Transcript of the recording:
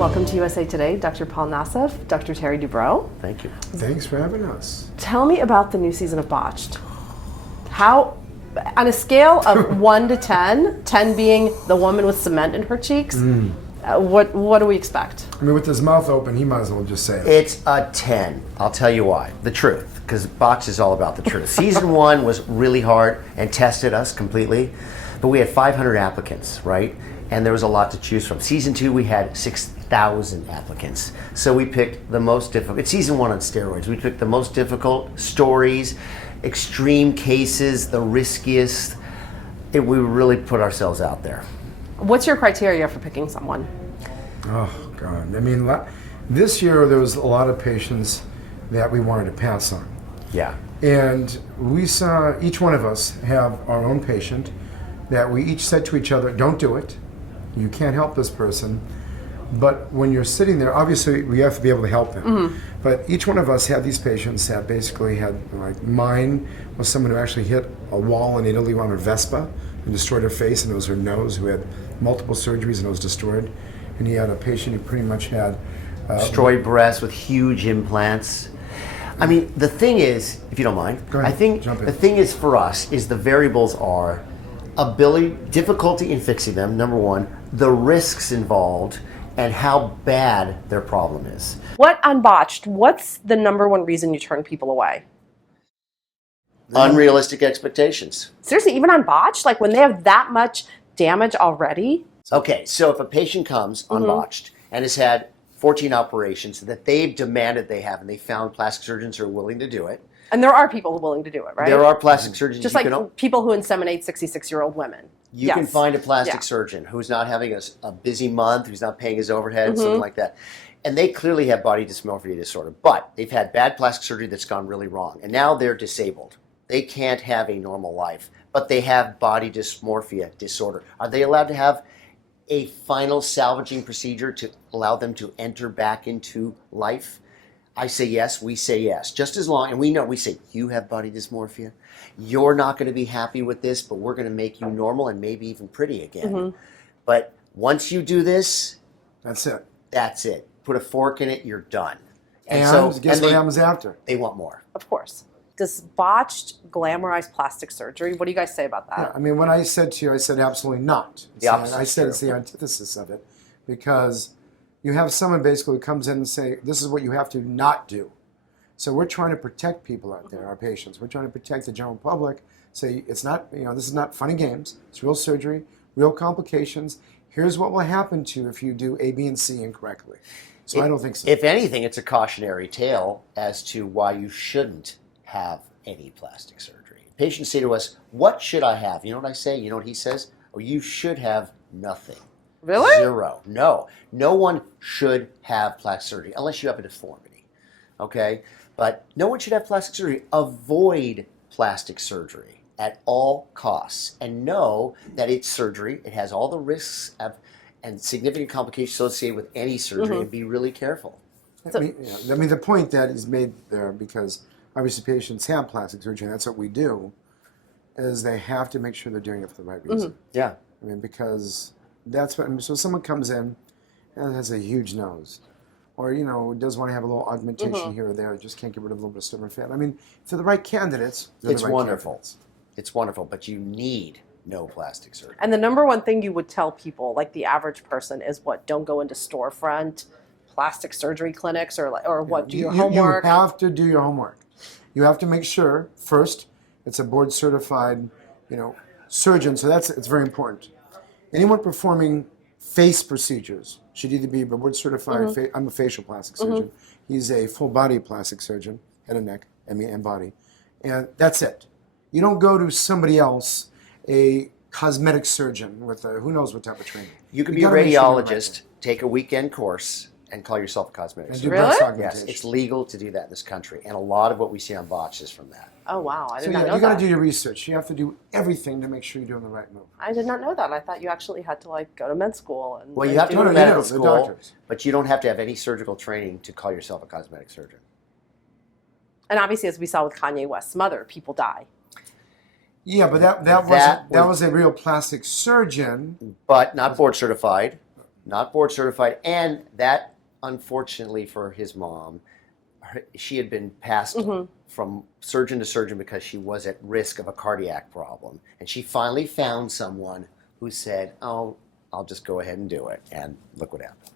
Welcome to USA Today, Dr. Paul Nassif, Dr. Terry Dubrow. Thank you. Thanks for having us. Tell me about the new season of Botched. How, on a scale of 1 to 10, 10 being the woman with cement in her cheeks, what do we expect? I mean, with his mouth open, he might as well just say it. It's a 10. I'll tell you why. The truth, because Botched is all about the truth. Season 1 was really hard and tested us completely, but we had 500 applicants, right? And there was a lot to choose from. Season 2, we had 6,000 applicants. So we picked the most difficult. It's season 1 on steroids. We picked the most difficult stories, extreme cases, the riskiest. We really put ourselves out there. What's your criteria for picking someone? Oh, God. I mean, this year there was a lot of patients that we wanted to pass on. Yeah. And we saw each one of us have our own patient that we each said to each other, don't do it. You can't help this person. But when you're sitting there, obviously we have to be able to help them. But each one of us had these patients that basically had, like mine was someone who actually hit a wall in Italy on her Vespa and destroyed her face, and it was her nose, who had multiple surgeries and it was destroyed. And he had a patient who pretty much had destroyed breasts with huge implants. I mean, the thing is, if you don't mind, Go ahead, I think jump in. the thing is for us is the variables are ability, difficulty in fixing them, number one, the risks involved, and how bad their problem is. What's the number one reason you turn people away? Unrealistic expectations. Seriously, even on Botched? Like when they have that much damage already? Okay, so if a patient comes unbotched and has had 14 operations that they've demanded they have, and they found plastic surgeons who are willing to do it. And there are people willing to do it, right? There are plastic surgeons. Just like people who inseminate 66-year-old women. You can find a plastic surgeon who's not having a busy month, who's not paying his overhead, something like that. And they clearly have body dysmorphia disorder, but they've had bad plastic surgery that's gone really wrong. And now they're disabled. They can't have a normal life, but they have body dysmorphia disorder. Are they allowed to have a final salvaging procedure to allow them to enter back into life? I say yes, we say yes. Just as long, and we say, you have body dysmorphia. You're not going to be happy with this, but we're going to make you normal and maybe even pretty again. But once you do this, That's it. that's it. Put a fork in it, you're done. And guess what happens after? They want more. Of course. Does Botched glamorize plastic surgery? What do you guys say about that? Yeah, I mean, when I said to you, I said absolutely not. The opposite I is said true. it's the antithesis of it, because you have someone basically who comes in and say, this is what you have to not do. So we're trying to protect people out there, our patients. We're trying to protect the general public. Say, it's not, this is not fun and games. It's real surgery, real complications. Here's what will happen to you if you do A, B, and C incorrectly. So I don't think so. If anything, it's a cautionary tale as to why you shouldn't have any plastic surgery. Patients say to us, what should I have? You know what I say? You know what he says? Oh, you should have nothing. Really? Zero. No. No one should have plastic surgery unless you have a deformity. Okay? But no one should have plastic surgery. Avoid plastic surgery at all costs. And know that it's surgery. It has all the risks and significant complications associated with any surgery, and be really careful. I mean, the point that is made there, because obviously patients have plastic surgery, and that's what we do, is they have to make sure they're doing it for the right reason. Yeah. I mean, because that's what, so someone comes in and has a huge nose, or, does want to have a little augmentation here or there, just can't get rid of a little bit of stubborn fat. I mean, for the right candidates, they're It's the right wonderful. candidates. It's wonderful, but you need no plastic surgery. And the number one thing you would tell people, like the average person, is what? Don't go into storefront plastic surgery clinics, or what? Do your homework. You have to do your homework. You have to make sure, first, it's a board certified, surgeon, so it's very important. Anyone performing face procedures should either be a board certified, I'm a facial plastic surgeon. He's a full body plastic surgeon, head and neck, and body. And that's it. You don't go to somebody else, a cosmetic surgeon with who knows what type of training. You can be a gotta make sure you're the right radiologist, take a weekend course, and call yourself a cosmetic and do surgeon. Really? breast Yes, augmentation. it's legal to do that in this country, and a lot of what we see on Botched is from that. Oh, wow. I did So not yeah, know you got that. to do your research. You have to do everything to make sure you're doing the right move. I did not know that. I thought you actually had to go to med school. And Well, you have to go to No, medical the school, doctors. but you don't have to have any surgical training to call yourself a cosmetic surgeon. And obviously, as we saw with Kanye West's mother, people die. Yeah, but that was a real plastic surgeon. But not board certified. not board certified, and that, unfortunately for his mom, she had been passed from surgeon to surgeon because she was at risk of a cardiac problem. And she finally found someone who said, oh, I'll just go ahead and do it. And look what happened.